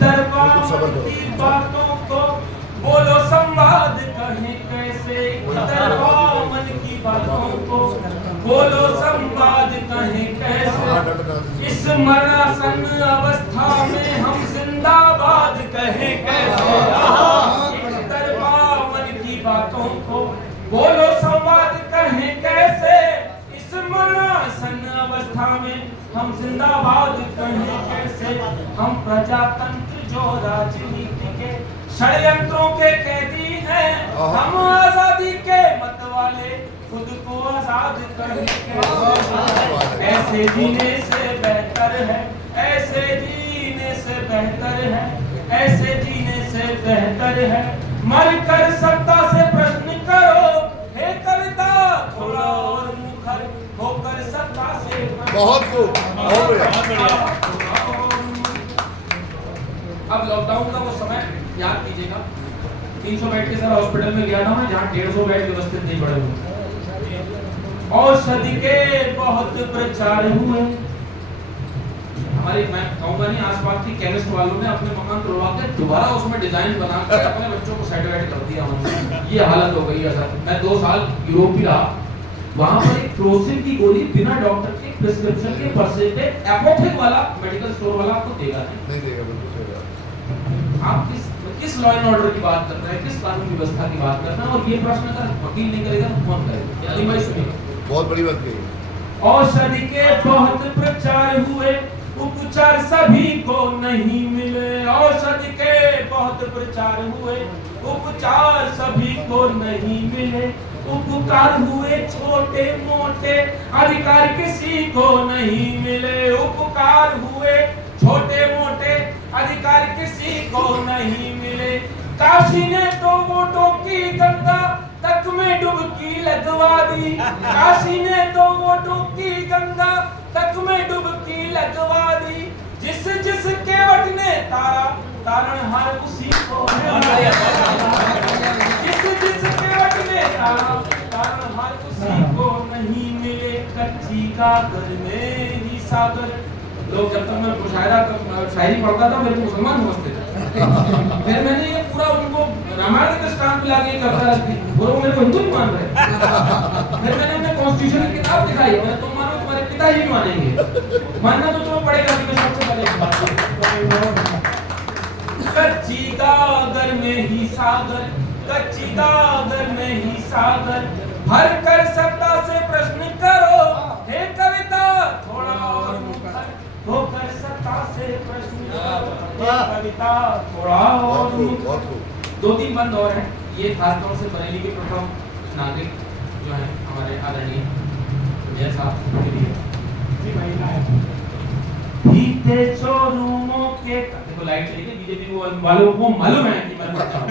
तरफा की बातों को बोलो संवाद कहें कैसे, तरफा मन की बातों को बोलो संवाद कहें कैसे, इस मरणासन अवस्था में हम जिंदाबाद कहें कैसे। एक तरफा मन की बातों को बोलो संवाद कहें कैसे, इस मरणासन अवस्था में हम जिंदाबाद कहें कैसे। हम प्रजातंत्र जो राजनीति के षड्यंत्रों के कैदी हैं, हम आजादी के मत वाले खुद को आजाद कहें कैसे। ऐसे जीने से बेहतर है, ऐसे जीने से बेहतर है, ऐसे जीने से बेहतर है मरकर सत्ता से प्रश्न करो, हे कविता थोड़ा और मुखर होकर सत्ता से। बहुत अब लॉकडाउन का वो समय याद कीजिएगा, 300 बेड के सर हॉस्पिटल में गया था मैं, जहाँ 150 बेड व्यवस्थित नहीं पड़े हुए। औषधि के बहुत प्रचार हुए, हमारे मैं कहूँगा नहीं, आसपास की केमिस्ट वालों ने अपने मकान तोड़वा के दोबारा उसमें डिजाइन बना कर अपने बच्चों को सेटेलाइट कर दिया उन्होंने। ये हालत हो गई है सर। मैं 2 साल यूरोप ही रहा, वहाँ पर एक क्रोसिन की गोली बिना डॉक्टर के प्रिस्क्रिप्शन के पर्चे पे एपोथेक वाला मेडिकल स्टोर वाला आपको देगा नहीं देगा। बिल्कुल। आप किस लॉ एंड ऑर्डर की बात करते हैं, किस कानून व्यवस्था की बात करते हैं? और ये प्रश्न अगर वकील नहीं करेगा तो कौन करेगा? अली भाई सुनिए, बहुत बड़ी बात कही। औषधि के बहुत प्रचार हुए, उपचार सभी को नहीं मिले। औषधि के बहुत प्रचार हुए, उपचार सभी को नहीं मिले। उपकार हुए छोटे मोटे, अधिकार किसी को नहीं मिले। उपकार हुए छोटे मोटे, अधिकार किसी को नहीं मिले। काशी ने तो वोटों की गंगा तक में डुबकी लगवा दी, काशी ने तो वोटों की गंगा तक में डुबकी लगवा दी। जिस जिस केवट ने तारा तारणहार उसी को, जिस जिस केवट ने तारा तारणहार उसी को नहीं मिले। कच्ची कागर में ही सागर। लोग जब तक मैं मुशायरा शायरी पढ़ता था मेरे को मुसलमान समझते थे। फिर मैंने ये पूरा उनको रामायण के दृष्टांत मिला के करता वो मेरे को हिंदू नहीं मान रहे। फिर मैंने अपने कॉन्स्टिट्यूशन की किताब दिखाई, मैंने तुम मानो तुम्हारे पिताजी भी मानेंगे, मानना तो तुम्हें पड़ेगा। सबसे पहले कच्ची कागर में ही सागर, कच्ची कागर में ही सागर, भर कर सत्ता से प्रश्न करो, हे कविता थोड़ा और मुखर होकर सत्ता से प्रश्न करो, हे कविता थोड़ा और मुखर। 2-3 बंद और हैं, ये खासतौर से बरेली के प्रथम नागरिक जो है हमारे आदरणीय मेयर साहब के लिए। बीते शोरूमों के, देखो लाइट चली गई, बीजेपी वालों को मालूम है कि मैं पढ़ता हूं,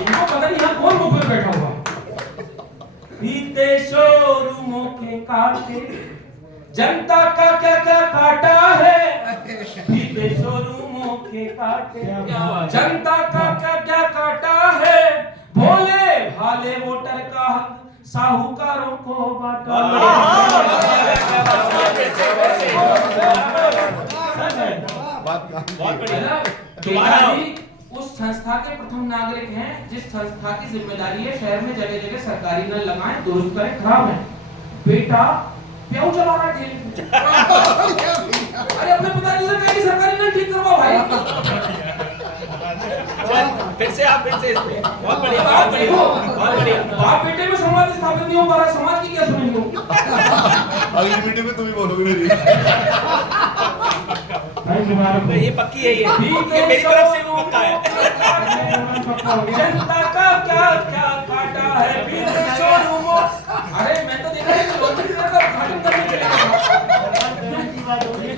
इनको पता नहीं यहाँ कौन मुंह पे बैठा हुआ। बीते शोरूमों के काटे, जनता का क्या क्या काटा है। बीते शोरूमों के काटे, जनता का क्या क्या काटा है। भोले भाले वोटर का हक साहूकारों को बांटा। बहुत बढ़िया। उस संस्था के प्रथम नागरिक हैं जिस संस्था की जिम्मेदारी है शहर में जगह जगह सरकारी नल लगाएं, दुरुस्त करें, खराब है। बेटा प्याऊ चला रहा है ठेले। अरे अपने पिताजी से कहीं सरकारी नल ठीक करवाओ भाई। फिर से बहुत बढ़िया, बहुत बढ़िया, बहुत बढ़िया। बाप बेटे में समाज स्थापित नहीं हो पा रहा, समाज की क्या सुनेंगे? अगली मीटिंग में तुम ही बोलोगे मेरी। तो ये पक्की है, ये मेरी तरफ से भी पक्का है। जनता का क्या क्या काटा है बीते शोरूमों। अरे मैं तो देख रहा हूँ लॉन्ड्री का उद्घाटन करने के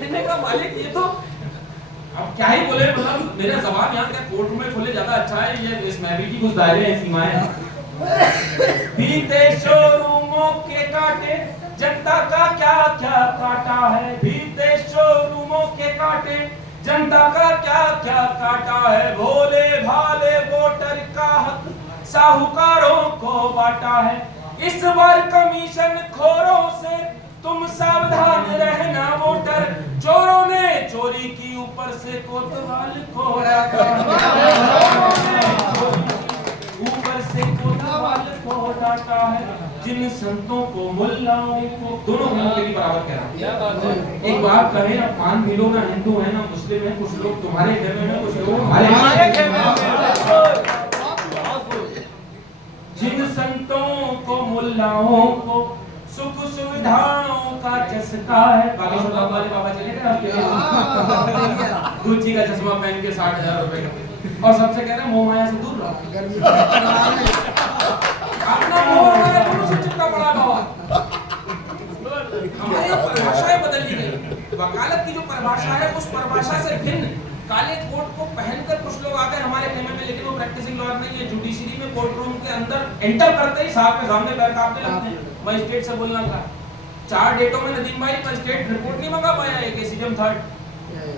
लिए का मालिक, ये तो अब क्या ही बोले, मतलब मेरा जबान यहाँ के कोर्ट में खोले ज्यादा अच्छा है। ये इस महफिल की कुछ दायरे हैं, सीमाएं हैं। बीते शोरूमों के काटे, जनता का क्या क्या काटा है। बीते शोरूमों के काटे, जनता का क्या क्या काटा है। भोले भाले वोटर का हक साहूकारों को बांटा है। इस बार कमीशन खोरों से तुम सावधान रहना वोटर, चोरों ने चोरी की ऊपर से कोतवाल खोदा, ऊपर से कोतवाल खोदाता है, जिन संतों को मुल्लाओं को, दोनों के बराबर कह रहा हूं। एक बात कहें, अब मान भी लो ना हिंदू है ना मुस्लिम है, कुछ लोग तुम्हारे घर में है, कुछ लोग हमारे घर में। जिन संतों को मुल्लाओं को सुख सुविधाओं का चस्का है, बागेश्वर बाबा वाले बाबा चले गए आपके गुच्ची का चश्मा पहन के 60,000 रुपए का, और सबसे कह रहे हैं मोह माया से दूर रहो, अपना मोह माया दोनों से चिपका पड़ा बाबा। हमारी परिभाषाएं बदल दी गई, वकालत की जो परिभाषा है उस परिभाषा से भिन्न काले कोट को पहनकर कुछ लोग आ गए हमारे खेमे में, लेकिन वो प्रैक्टिसिंग लॉयर नहीं है। जुडिशरी में कोर्ट रूम के अंदर एंटर करते ही साहब के सामने पैर कांपने लगते हैं। मजिस्ट्रेट से बोलना था 4 डेटों में नदीम भाई मजिस्ट्रेट रिपोर्ट नहीं मंगा पाया है कि सीजन 3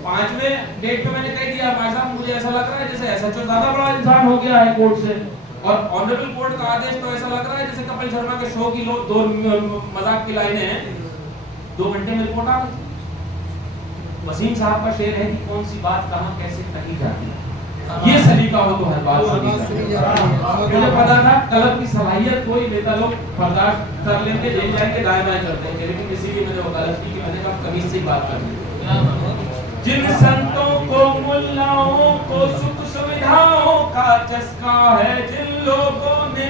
5वें डेट पे मैंने कह दिया भाई साहब मुझे ऐसा लग रहा है जैसे एसएचओ ज्यादा बड़ा इंसान हो गया है कोर्ट से, और ऑनरेबल कोर्ट का आदेश तो ऐसा लग रहा है जैसे कपिल शर्मा के शो की लोग 2 मजाक की लाइनें हैं, 2 घंटे में रिपोर्ट आ गई। वसीम साहब का शेर है कि कौन सी बात कहां कैसे कही जाती है, ये सलीका हो तो हर बात मुझे पता था तलब की सलाहियत कोई नेता लोग बर्दाश्त कर लेंगे, जेल जाएंगे, दाएं बाएं करते हैं, लेकिन किसी भी मैंने वकालत की मैंने कहा तमीज से बात करनी। जिन संतों को मुल्लाओं को सुख सुविधाओं का चस्का है, जिन लोगों ने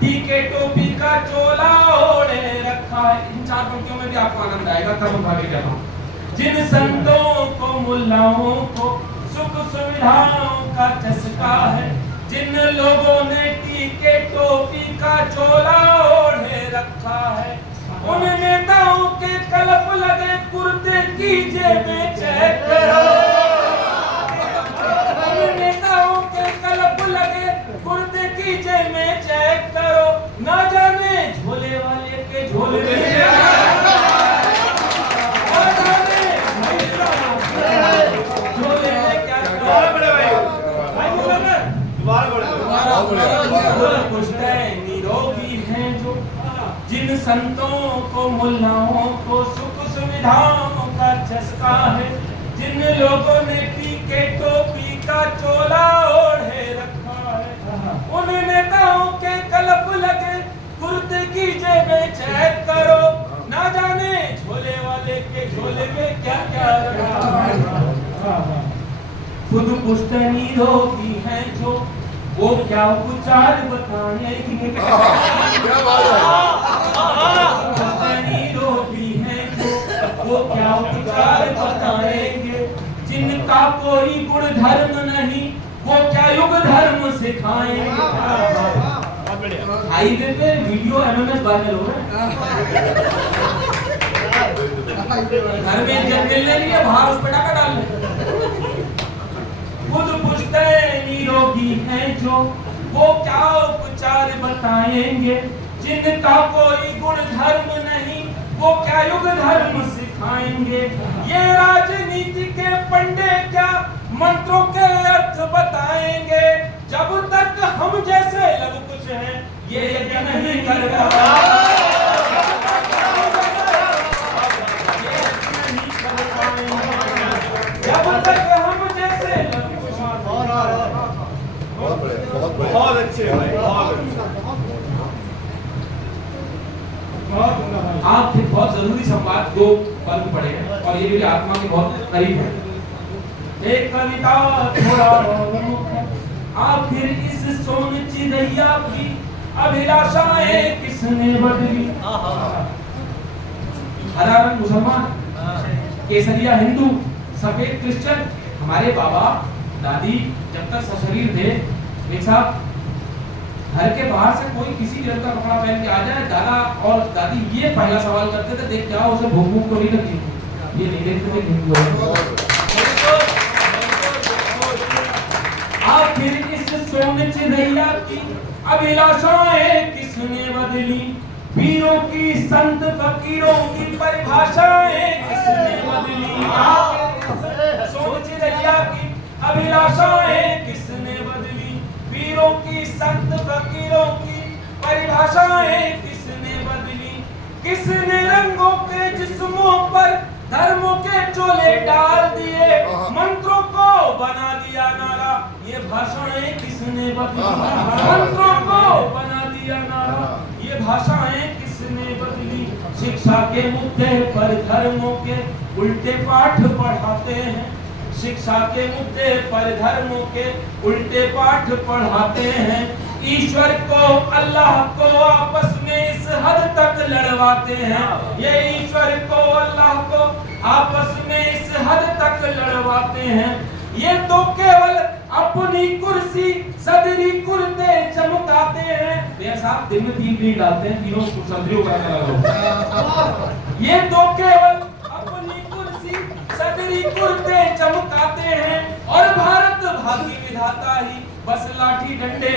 टीके टोपी का चोला ओढ़े रखा है, इन 4 पंक्तियों में भी आपको आनंद आएगा, तब उठा के कहता हूं। जिन संतों को मुल्लाओं को सुख सुविधाओं का चस्का है, जिन लोगों ने टीके टोपी का चोला ओढ़े रखा है, उन नेताओं के कलप लगे कुर्ते की जेबें चेक करो, उन नेताओं के कलप लगे कुर्ते की जेबें चेक करो, ना जाने झोले वाले के झोले में निरोगी हैं जो, जिन संतों को मुल्लाओं को सुख सुविधाओं का चस्का है, जिन लोगों ने टीके टोपी का चोला ओढ़े रखा है, उन नेताओं के कलप लगे कुर्ते की जेबें चेक करो, ना जाने झोले वाले के झोले में क्या क्या रखा है। खुद पुश्तनी रोगी हैं जो, वो क्या उपचार बताएंगे, क्या बात है, पुश्तनी रोगी हैं जो, वो क्या उपचार बताएंगे, जिनका कोई गुण धर्म नहीं वो क्या युग धर्म सिखाएंगे। हाईवे पे वीडियो एमएमएस वायरल हो रहा है, घर में इज्जत मिलने रही है, बाहर उस पे डाका डाल रहे। खुद पुश्तनी रोगी हैं जो, वो क्या उपचार बताएंगे, जिनका कोई गुण धर्म नहीं वो क्या युग धर्म सिखाएंगे। ये राजनीति के पंडे क्या मंत्रों के अर्थ बताएंगे, जब तक हम जैसे लव कुछ हैं ये यज्ञ नहीं कर जब तक हम जैसे बहुत अच्छे भाई, आप एक बहुत जरूरी संवाद 2 पद पढ़े हैं और ये भी आत्मा के बहुत करीब है। एक कविता थोड़ा आखिर इस सोन चिड़ैया की अभिलाषाएं किसने बदली। हरा रंग मुसलमान, केसरिया हिंदू, सफेद क्रिश्चियन। हमारे बाबा दादी जब तक सशरीर थे, एक साहब घर के बाहर से कोई किसी भी रंग का कपड़ा पहन के आ जाए, दादा और दादी ये पहला सवाल करते थे, देख क्या उसे भूख भूख तो नहीं लगती। ये नहीं देखते थे हिंदू है। आखिर इस सोन चिड़ैया की अभिलाषाएं किसने बदली, पीरों की संत फकीरों की परिभाषाएं किसने बदली। सोन चिड़ैया की अभिलाषाएं किसने बदली, पीरों की संत फकीरों की परिभाषाएं किसने बदली। किसने रंगों के जिस्मों पर धर्मों के चोले डाल दिए, मंत्रों को बना दिया नारा, ये भाषाएं किसने बदली, मंत्रों को बना दिया नारा, ये भाषाएं किसने बदली। शिक्षा के मुद्दे पर धर्मों के उल्टे पाठ पढ़ाते हैं, शिक्षा के मुद्दे पर धर्मों के उल्टे पाठ पढ़ाते हैं। ईश्वर को अल्लाह को आपस में इस हद तक लड़वाते हैं, ये ईश्वर को अल्लाह को आपस में इस हद तक लड़वाते हैं। ये तो केवल अपनी कुर्सी सदरी कुर्ते चमकाते हैं। भैया साहब दिन में 3 ग्रीन डालते हैं, तीनों सदरियों का अलग। ये तो केवल अपनी कुर्सी सदरी कुर्ते चमकाते हैं और भारत भाग्य विधाता ही बस लाठी डंडे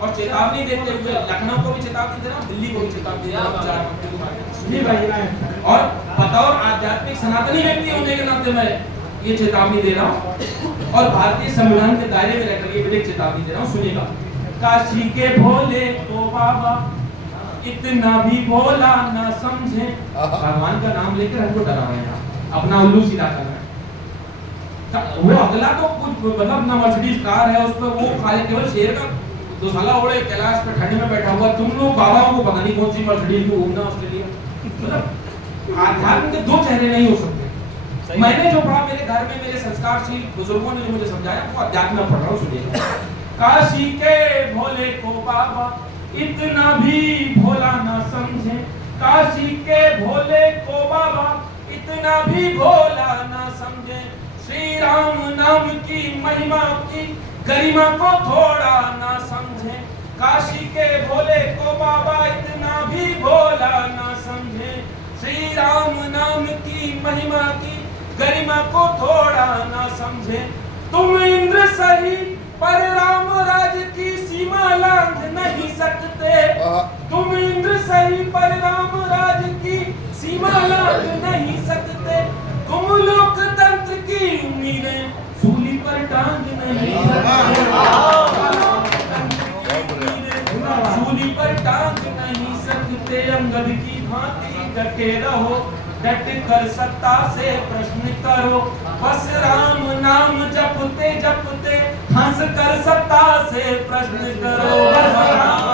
और चेतावनी देते हुए लखनऊ को भी चेतावनी दे रहा हूँ, दिल्ली को भी चेतावनी दे रहा हूँ। और बतौर आध्यात्मिक सनातनी व्यक्ति होने के नाते मैं ये चेतावनी दे रहा हूँ और भारतीय संविधान के दायरे में रहकर ये विधिक चेतावनी दे रहा हूँ। सुनिएगा। काशी के भोले तो बाबा इतना भी भोला ना समझे, भगवान का नाम लेकर हमको डरा रहे हैं, अपना उल्लू सीधा कर रहे हैं। वो अगला तो कुछ मतलब ना मर्सिडीज कार है उस पर, वो खाली केवल शेर का दुसाला ओढ़े कैलाश पे ठंड में बैठा हुआ, तुम लोग बाबाओं को पता नहीं कौन सी मर्सिडीज में घूमना उसके लिए। मतलब आध्यात्म के 2 चेहरे नहीं हो सकते। मैंने जो पढ़ा मेरे घर में मेरे संस्कारशील बुजुर्गों ने जो मुझे समझाया वो अध्यात्म में पढ़ रहा हूँ। सुनिएगा। काशी के भोले को बाबा इतना भी भोला ना समझे, काशी के भोले को बाबा इतना भी भोला ना समझे, श्री राम नाम की महिमा की गरिमा को थोड़ा ना समझे, काशी के भोले को बाबा इतना भी भोला ना समझे, श्री राम नाम की महिमा की गरिमा को थोड़ा ना समझे। तुम इंद्र सही पर राम राज की सीमा लांघ नहीं सकते, तुम इंद्र सही पर राम राज की सीमा लांघ नहीं सकते, तुम लोकतंत्र की उम्मीदें सूली पर टांग नहीं सकते, सूली पर टांग नहीं सकते। अंगद की भांति डटे रहो, डट कर सत्ता से प्रश्न करो, बस राम नाम जपते जपते हंस कर सत्ता से प्रश्न करो, बस राम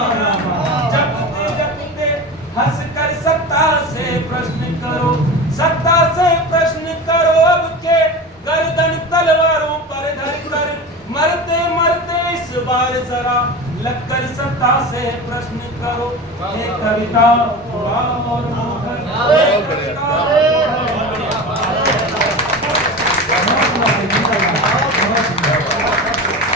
जपते जपते हंस कर सत्ता से प्रश्न करो, सत्ता से प्रश्न करो। अब के गर्दन तलवारों पर धर कर मरते मरते इस बार जरा लगकर सत्ता से प्रश्न करो। ये कविता और